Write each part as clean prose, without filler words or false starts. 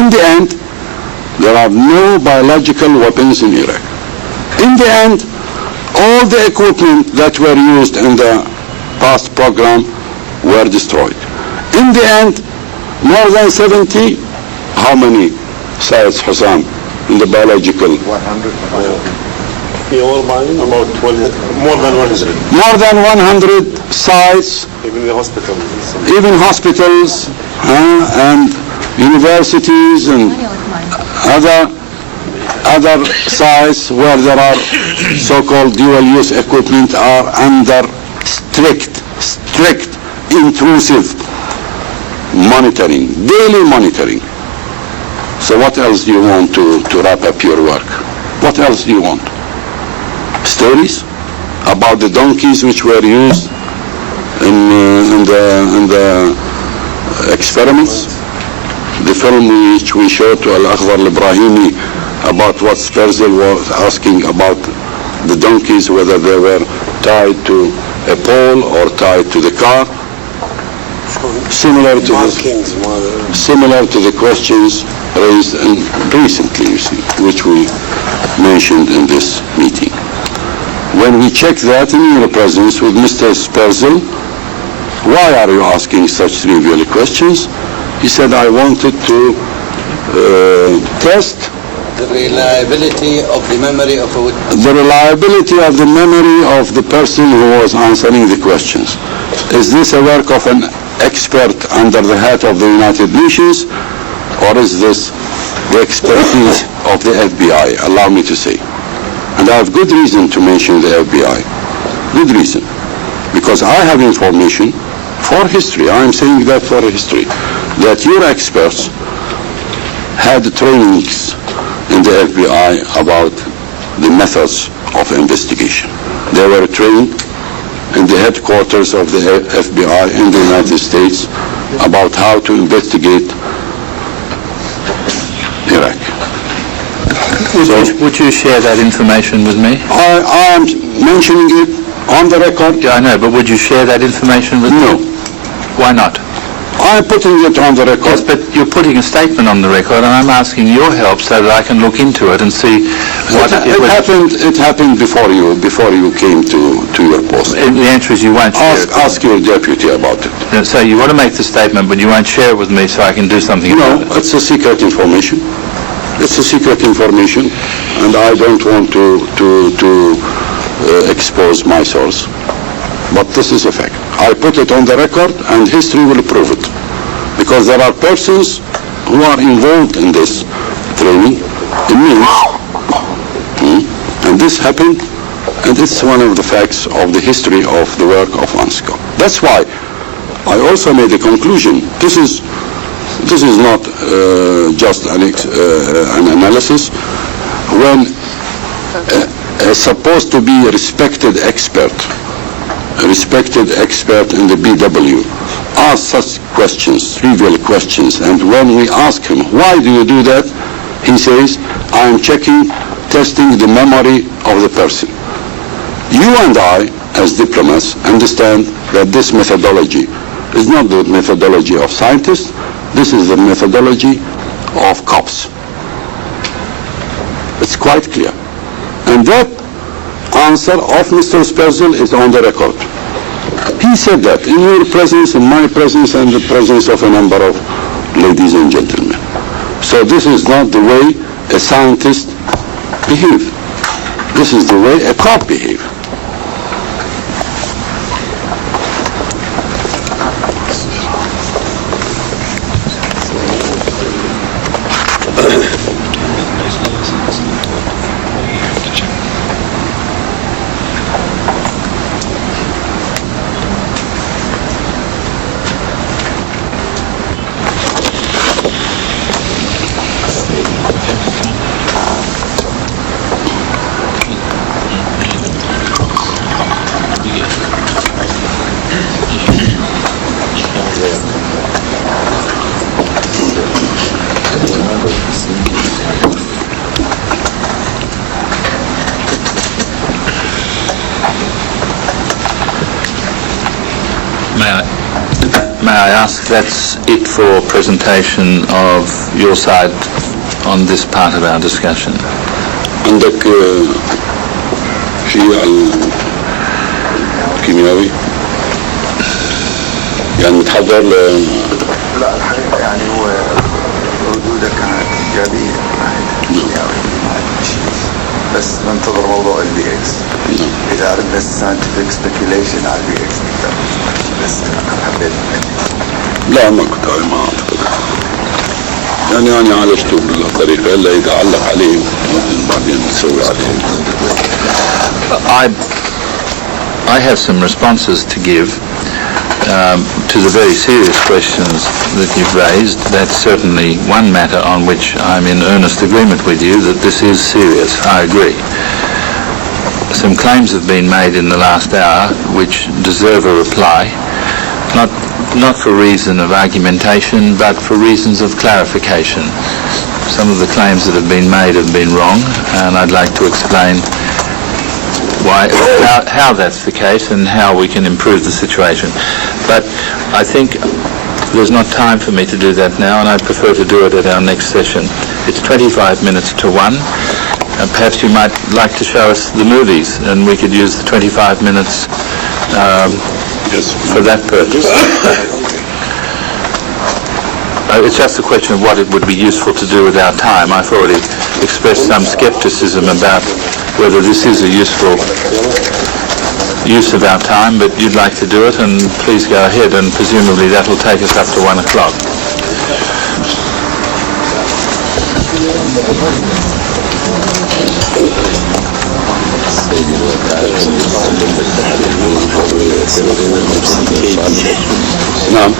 In the end, there are no biological weapons in Iraq. In the end, all the equipment that were used in the past program were destroyed. In the end, more than 70, how many sites, Hassan, in the biological? 100. About 20, more than 100. More than 100 sites. Even the hospitals. Even hospitals and universities and other sites where there are so-called dual-use equipment are under strict, intrusive monitoring, daily monitoring. So what else do you want to wrap up your work? What else do you want? Stories about the donkeys which were used in the experiments? The film which we showed to Al-Akhdar al-Ibrahimi about what Sperzel was asking about the donkeys, whether they were tied to a pole or tied to the car. Similar to the questions raised recently, you see, which we mentioned in this meeting. When we checked that in your presence with Mr. Sperzel, why are you asking such trivial questions? He said, I wanted to test the reliability of the memory of a witness. The reliability of the memory of the person who was answering the questions. Is this a work of an expert under the hat of the United Nations, or is this the expertise of the FBI? Allow me to say. And I have good reason to mention the FBI. Good reason. Because I have information for history. I am saying that for history. That your experts had trainings in the FBI about the methods of investigation. They were trained in the headquarters of the FBI in the United States about how to investigate Iraq. Would you share that information with me? I am mentioning it on the record. Yeah, I know, but would you share that information with me? No. Why not? I'm putting it on the record. Yes, but you're putting a statement on the record, and I'm asking your help so that I can look into it and see what it is. It happened before you came to your post. The answer is you won't share it. Ask your deputy about it. So you want to make the statement, but you won't share it with me so I can do something about it? No, it's a secret information. It's a secret information, and I don't want to expose my source. But this is a fact. I put it on the record, and history will prove it. Because there are persons who are involved in this training. It means, and this happened, and it's one of the facts of the history of the work of UNSCO. That's why I also made a conclusion. This is not just an analysis. When a supposed to be a respected expert in the BW asks such questions, trivial questions, and when we ask him, why do you do that? He says, I am testing the memory of the person. You and I, as diplomats, understand that this methodology is not the methodology of scientists. This is the methodology of cops. It's quite clear. And that answer of Mr. Sperzel is on the record. He said that in your presence, in my presence, and the presence of a number of ladies and gentlemen. So this is not the way a scientist behaves. This is the way a cop behaves. may I ask, that's it for presentation of your side on this part of our discussion. عندك شيء على الكيميائي؟ يعني متحضر لا الحقيقة يعني هو ردودك كانت إيجابية ناحية الكيميائي بس ننتظر موضوع البي اكس. إذا أردنا الساينتفك سبيكيوليشن على البي اكس بس أنا حبيت لا ما كنت ما أعتقد يعني أنا عالجته بالطريقة إلا إذا علق عليه بعدين نسوي عليه. I have some responses to give to the very serious questions that you've raised. That's certainly one matter on which I'm in earnest agreement with you, that this is serious. I agree. Some claims have been made in the last hour which deserve a reply, not for reason of argumentation, but for reasons of clarification. Some of the claims that have been made have been wrong, and I'd like to explain how that's the case and how we can improve the situation. But I think there's not time for me to do that now, and I prefer to do it at our next session. It's 25 minutes to 1. Perhaps you might like to show us the movies, and we could use the 25 minutes for that purpose. It's just a question of what it would be useful to do with our time. I've already expressed some skepticism about whether this is a useful use of our time, but you'd like to do it, and please go ahead, and presumably that'll take us up to 1 o'clock. نعم.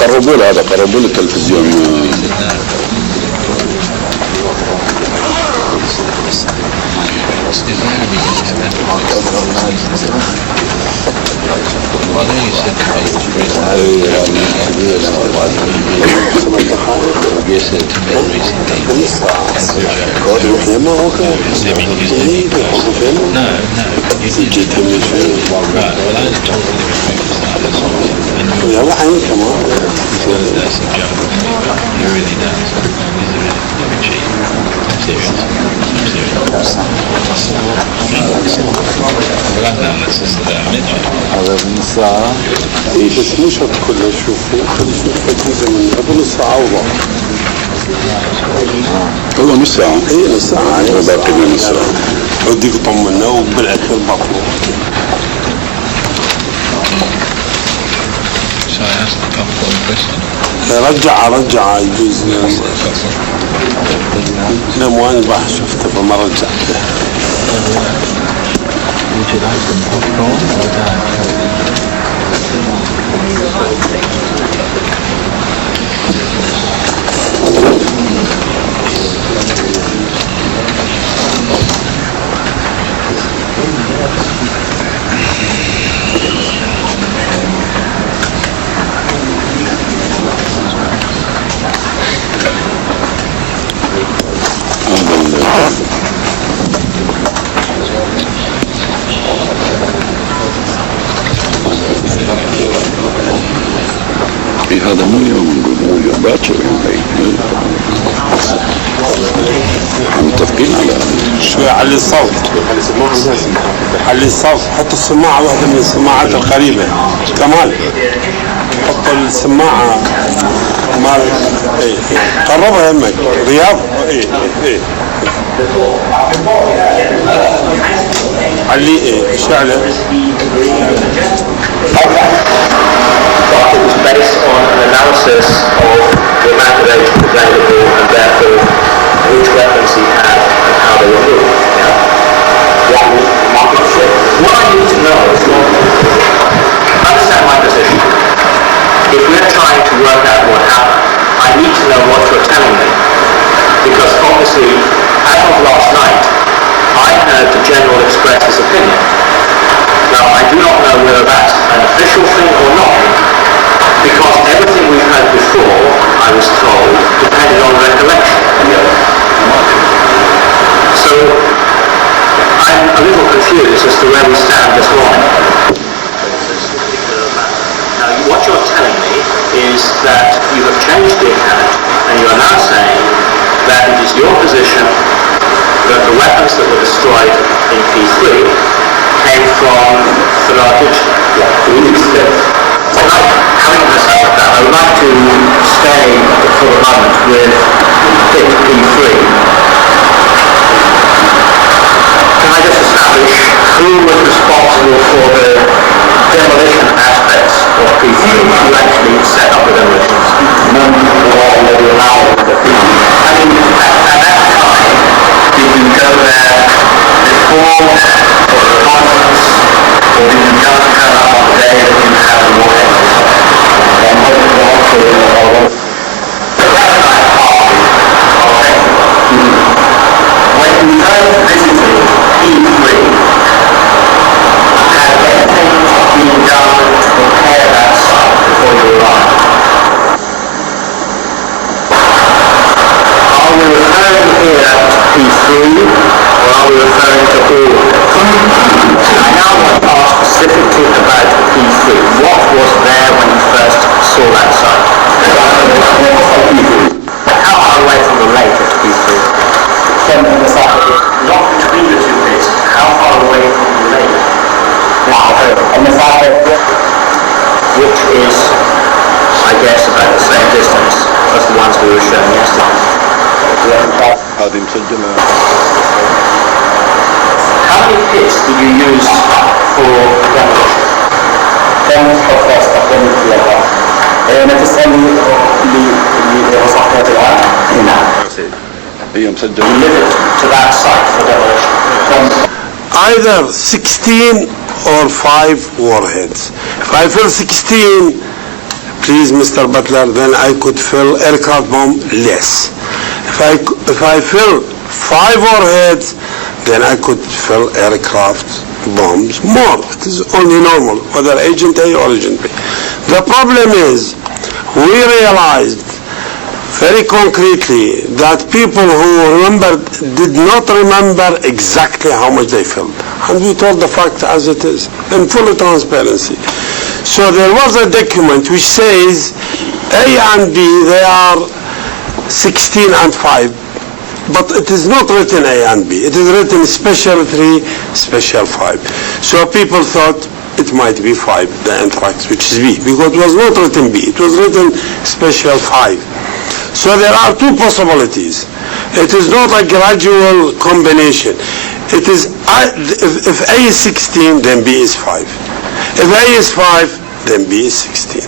قربوا له هذا، قربوا له التلفزيون. هذا من ساعة ايه بس مو شرط كله شوفوا خلي شوف جزء من قبل نص ساعة وضع هو نص ساعة ايه نص ساعة باقي من نص ساعة وديك طمنا وبالأكل بطل. رجع يجوز لم وين راح شفته فما رجع هذا مو اليوم باكر عم متفقين على شوي علي الصوت علي الصوت حط السماعة واحدة من السماعات القريبة كمال حط السماعة مال ايه قربها يمك رياض ايه علي ايه شعله But it was based on an analysis of the amount of agents available and therefore which weapons he had and how they were moved. What I need to know is, understand my position. If we're trying to work out what happened, I need to know what you're telling me. Because obviously, as of last night, I heard the general express his opinion. Now, I do not know whether that's an official thing or not, because everything we've heard before, I was told, depended on recollection. So I'm a little confused as to where we stand this morning. Now, what you're telling me is that you have changed the account, and you are now saying that it is your position that the weapons that were destroyed in P3 came from Reject. Having this out of that, I would like to stay for a moment with bit P3. Can I just establish who was responsible for the demolition aspects of P3? Who actually set up the demolitions? None were already allowed. I mean, at that time, did you go there before or the conference, or did you just turn up on the day that you had the warhead? When you first visited P3, had anything been done to prepare that site before you arrived? Are we referring here to P3, or are we referring to all? I now want to ask specifically about P3. What was there when you first saw that site? How far away from the lake at P3? Not between the two bits. How far away from the lake? Which is, I guess, about the same distance as the ones we were showing yesterday. How many pits did you use for demolition? Delivered to that site for demolition. Either 16 or 5 warheads. If I fill 16, please, Mr. Butler, then I could fill aircraft bomb less. If I fill 5 warheads, then I could fill aircraft bombs more. It is only normal, whether Agent A or Agent B. The problem is, we realized very concretely that people who did not remember exactly how much they filled. And we told the fact as it is, in full transparency. So there was a document which says A and B, they are 16 and 5. But it is not written A and B. It is written special 3, special 5. So people thought it might be 5, the anthrax, which is B, because it was not written B. It was written special 5. So there are 2 possibilities. It is not a gradual combination. It is, if A is 16, then B is 5. If A is 5, then B is 16.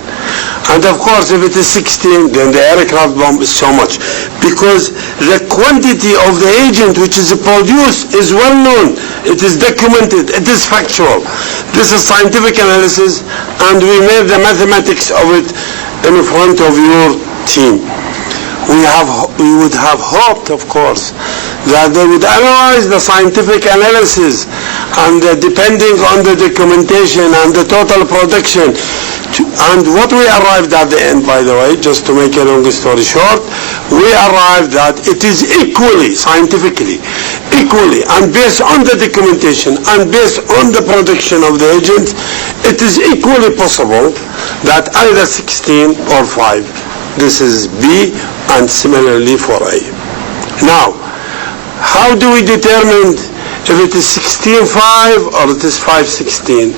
And of course, if it is 16, then the aircraft bomb is so much. Because the quantity of the agent which is produced is well known. It is documented. It is factual. This is scientific analysis, and we made the mathematics of it in front of your team. We would have hoped, of course, that they would analyze the scientific analysis and depending on the documentation and the total production. And what we arrived at the end, by the way, just to make a long story short, we arrived that it is equally, scientifically, equally, and based on the documentation and based on the production of the agents, it is equally possible that either 16 or 5. This is B, and similarly for A. Now, how do we determine if it is 16.5 or it is 5.16?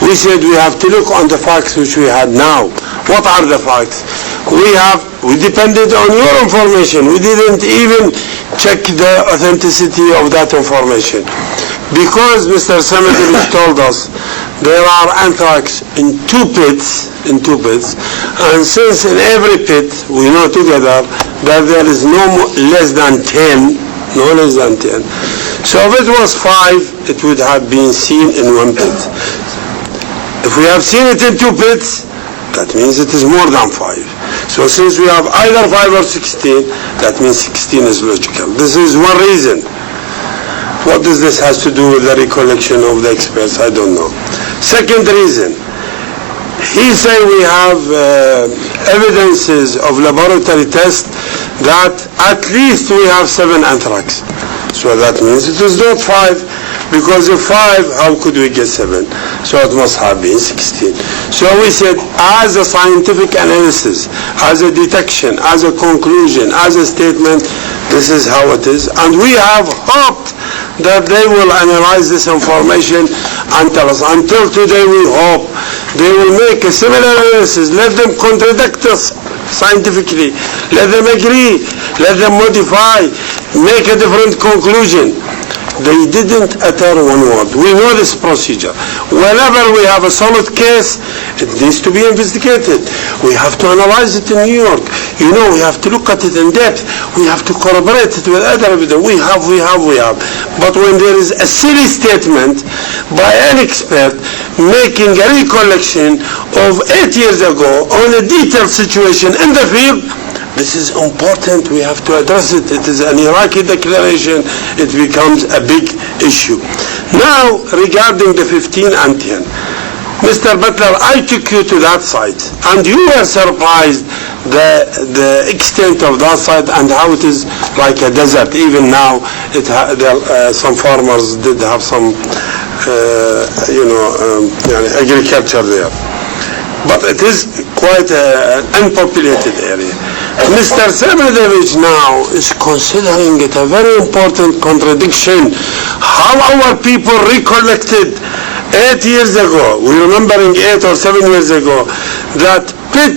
We said we have to look on the facts which we had now. What are the facts? We depended on your information. We didn't even check the authenticity of that information. Because Mr. Cemetery told us there are anthrax in 2 pits, and since in every pit we know together that there is no less than 10, so if it was 5, it would have been seen in 1 pit. If we have seen it in 2 pits, that means it is more than 5. So since we have either 5 or 16, that means 16 is logical. This is one reason. What does this has to do with the recollection of the experts? I don't know. Second reason, he said we have evidences of laboratory tests that at least we have 7 anthrax. So that means it is not 5, because if 5, how could we get 7? So it must have been 16. So we said, as a scientific analysis, as a detection, as a conclusion, as a statement, this is how it is. And we have hoped that they will analyze this information and tell us. Until today, we hope they will make a similar analysis. Let them contradict us scientifically. Let them agree. Let them modify. Make a different conclusion. They didn't utter one word. We know this procedure. Whenever we have a solid case, it needs to be investigated. We have to analyze it in New York. You know, we have to look at it in depth. We have to corroborate it with other evidence. We have. But when there is a silly statement by an expert making a recollection of 8 years ago on a detailed situation in the field, this is important. We have to address it. It is an Iraqi declaration. It becomes a big issue. Now, regarding the 15 and 10, Mr. Butler, I took you to that site, and you were surprised the extent of that site and how it is like a desert. Even now, some farmers did have some, agriculture there. But it is quite an unpopulated area. Mr. Semidovic now is considering it a very important contradiction. How our people recollected 8 years ago, we're remembering 8 or 7 years ago, that pit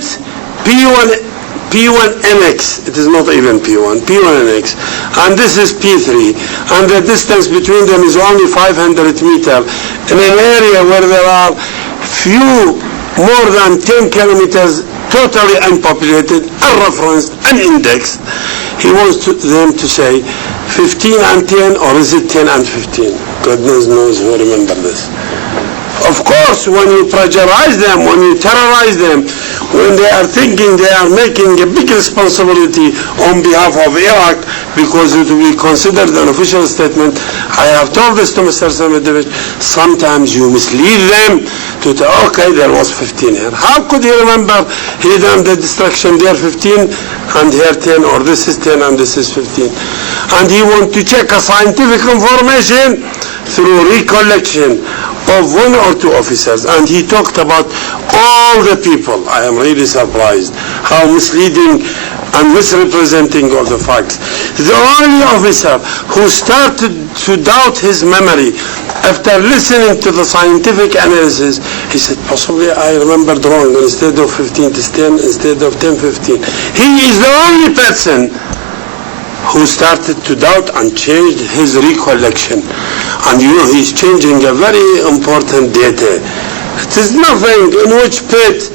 P1NX, it is not even P1, P1NX, and this is P3, and the distance between them is only 500 meters, in an area where there are more than 10 kilometers totally unpopulated, unreferenced, unindexed. He wants them to say 15 and 10, or is it 10 and 15? Goodness knows who remember this. Of course, when you pressurize them, when you terrorize them, when they are thinking they are making a big responsibility on behalf of Iraq, because it will be considered an official statement, I have told this to Mr. Semidovic, sometimes you mislead them to say, okay, there was 15 here. How could he remember he done the destruction there 15 and here 10, or this is 10 and this is 15? And he want to check a scientific information through recollection of 1 or 2 officers, and he talked about all the people. I am really surprised how misleading and misrepresenting of the facts. The only officer who started to doubt his memory after listening to the scientific analysis, he said, possibly I remembered wrong. Instead of 15 to 10, instead of 10, 15. He is the only person who started to doubt and changed his recollection. And you know, he's changing a very important data. It is nothing in which pit.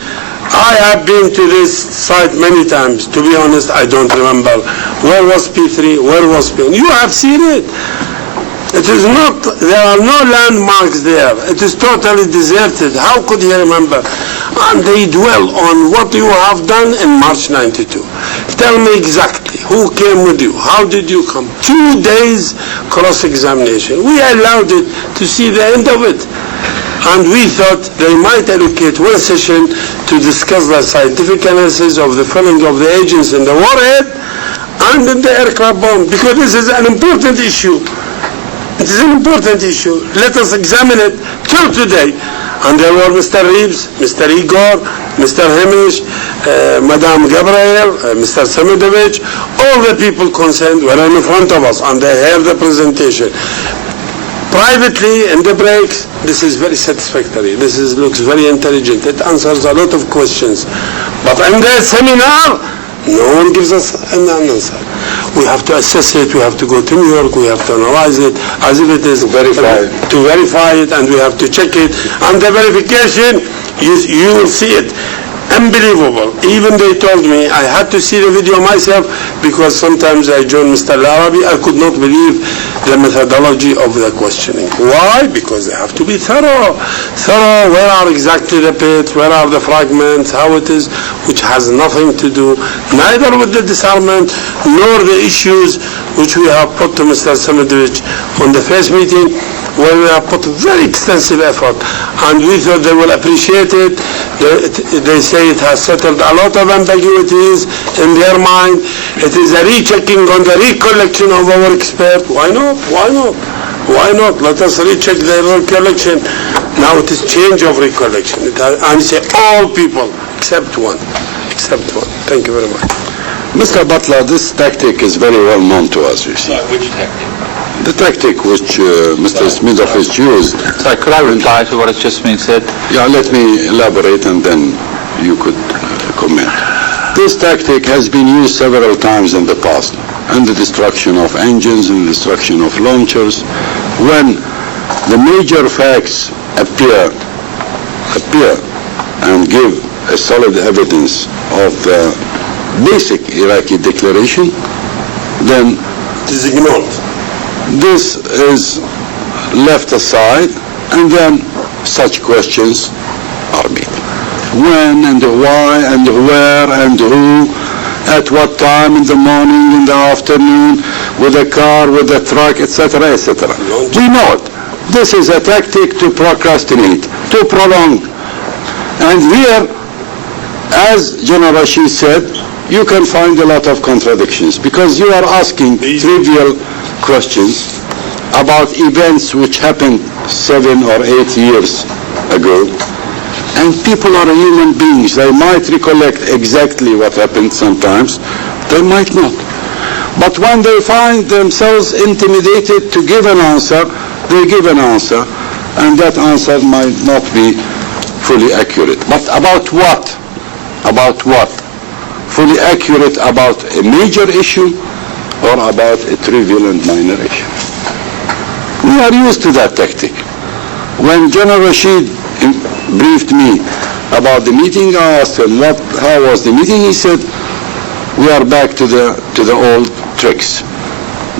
I have been to this site many times. To be honest, I don't remember. Where was P3? Where was P? You have seen it. It is not, there are no landmarks there. It is totally deserted. How could he remember? And they dwell on what you have done in March 92. Tell me exactly, who came with you? How did you come? 2 days cross-examination. We allowed it to see the end of it. And we thought they might allocate 1 session to discuss the scientific analysis of the filling of the agents in the warhead and in the aircraft bomb, because this is an important issue. It is an important issue. Let us examine it till today. And there were Mr. Reeves, Mr. Igor, Mr. Hamish, Madame Gabriel, Mr. Semidovic, all the people concerned were in front of us, and they heard the presentation. Privately, in the breaks, this is very satisfactory. This looks very intelligent. It answers a lot of questions. But in the seminar, no one gives us an answer. We have to assess it. We have to go to New York. We have to analyze it as if it is to verify it, and we have to check it. And the verification, you will see it. Unbelievable. Even they told me I had to see the video myself, because sometimes I joined Mr. Arabi. I could not believe the methodology of the questioning. Why? Because they have to be thorough. Where are exactly the pits? Where are the fragments? How it is, which has nothing to do neither with the disarmament nor the issues which we have put to Mr. Semidovic on the first meeting. where we have put very extensive effort, and we thought they will appreciate it. They say it has settled a lot of ambiguities in their mind. It is a rechecking on the recollection of our expert. Why not? Why not? Why not? Let us recheck their recollection. Now it is change of recollection. And say all people except one. Except one. Thank you very much. Mr. Butler, this tactic is very well known to us, you see. Which tactic? The tactic which Mr. Smith has used. Sorry, could I reply to what has just been said? Yeah, let me elaborate and then you could comment. This tactic has been used several times in the past, in the destruction of engines, in the destruction of launchers, when the major facts appear and give a solid evidence of the basic Iraqi declaration, then It is ignored. this is left aside, and then such questions are made. When and why and where and who, at what time in the morning, in the afternoon, with a car, with a truck, etc., etc. We know it. This is a tactic to procrastinate, to prolong. And here, as General Rashid said, you can find a lot of contradictions because you are asking trivial questions about events which happened 7 or 8 years ago. And people are human beings. They might recollect exactly what happened sometimes. They might not. But when they find themselves intimidated to give an answer, they give an answer. And that answer might not be fully accurate. But about what? About what? Fully accurate about a major issue or about a trivial and minor issue? We are used to that tactic. When General Rashid briefed me about the meeting, I asked him, how was the meeting? He said, we are back to the old tricks.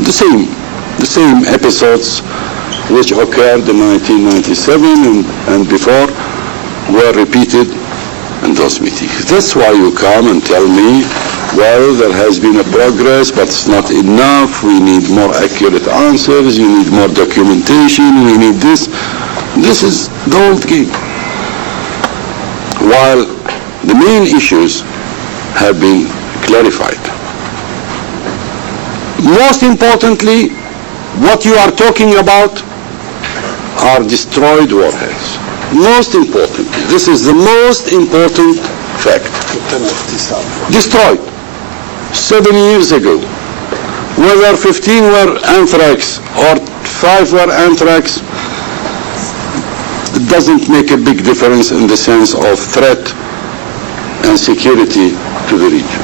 The same episodes which occurred in 1997 and before were repeated in those meetings. That's why you come and tell me, well, there has been a progress, but it's not enough. We need more accurate answers. You need more documentation. We need this. This is the old game. While the main issues have been clarified. Most importantly, what you are talking about are destroyed warheads. Most importantly, this is the most important fact. Destroyed 7 years ago. Whether 15 were anthrax or 5 were anthrax, it doesn't make a big difference in the sense of threat and security to the region.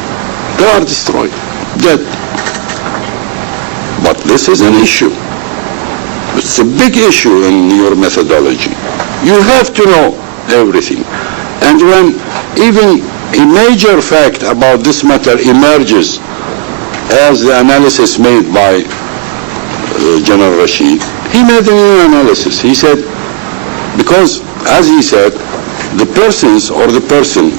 They are destroyed, dead. But this is an issue. It's a big issue in your methodology. You have to know everything. And when even a major fact about this matter emerges, as the analysis made by General Rashid, he made a new analysis. He said, because, as he said, the persons or the person,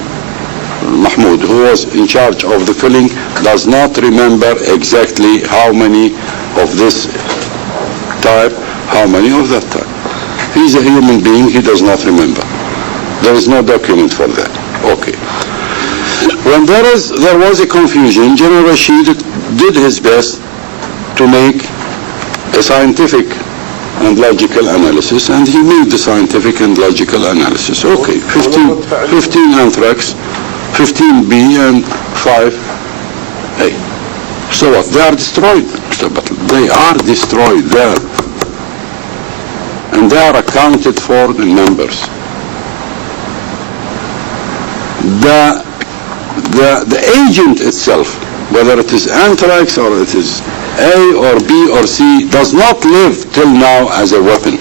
Mahmoud, who was in charge of the filling, does not remember exactly how many of this type, how many of that type. He's a human being, he does not remember. There is no document for that. Okay. When there was a confusion, General Rashid did his best to make a scientific and logical analysis, and he made the scientific and logical analysis. Okay, 15 anthrax, 15B and 5A. So what? They are destroyed, Mr. Butler. They are destroyed there. And they are accounted for in numbers. The agent itself, whether it is anthrax or it is A or B or C, does not live till now as a weapon.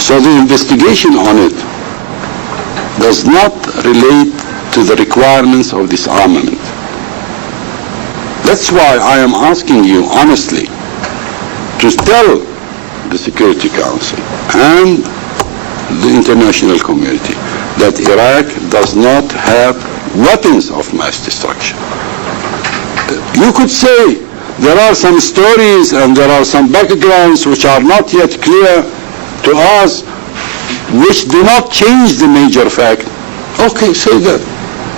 So the investigation on it does not relate to the requirements of disarmament. That's why I am asking you honestly to tell the Security Council and the international community that Iraq does not have weapons of mass destruction. You could say there are some stories and there are some backgrounds which are not yet clear to us, which do not change the major fact. Okay, say that.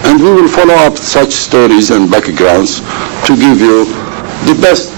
And we will follow up such stories and backgrounds to give you the best